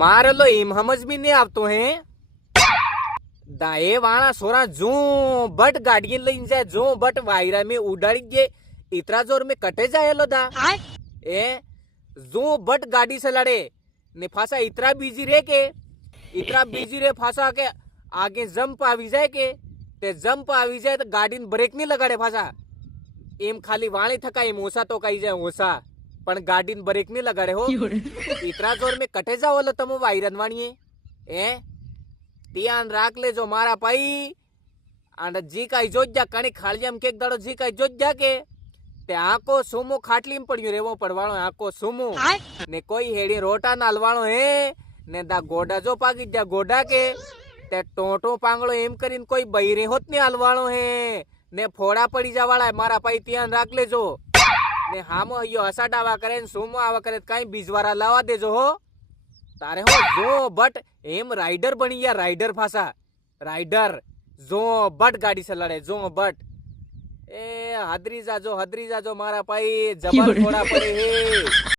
મારે લો એમ સમજ બી નહીં આવતો હે દા એ વાણા સોરા જો બટ ગાડી લઈને જાય જો બટ વાયરા में उडाड़ी जे इतना जोर में कटे जाएलो दा ए जो बट गाड़ी से लड़े ने फासा इतना बिजी रे फासा के आगे जंप આવી જાય કે તે જંપ આવી જાય તો ગાડીને બ્રેક નહીં લગાડે ફાસા એમ ખાલી વાણી થકા એમ ઓછા તો કઈ જાય ઓછા પણ ગાડીને બ્રેક નહીં લગાડે હો ઇતરા જોર में કટે જાવ લો તમે વાયરન વાણીએ એ ધ્યાન રાખ લેજો મારા ભાઈ અને જી કાઈ જોજ્યા કણી ખાળિયામ કેક દાડો જી કાઈ જોજ્યા કે તે આકો સુમો ખાટલીમ પડ્યો રેવો પડવાળો આકો સુમો ને કોઈ હેડી રોટા ના હલવાણો હે ને દા ગોડા જો પાગી જા ગોડા કે તે ટોટો પાંગળો એમ કરીને કોઈ બૈરે હોત ને હલવાણો હે ને ફોડા પડી જવાળા મારા ભાઈ ધ્યાન રાખ લેજો ને હામો અયો હસાડાવા કરે ને સુમો આવા કરે કઈ બીજવારા લાવવા દેજો હો તારે હો જો બટ એમ રાइडर बनी या राइडर फासा राइडर जो बट गाड़ी से लड़े जो बट ए हदरी जाजो मारा भाई जबर थोड़ा पड़े है।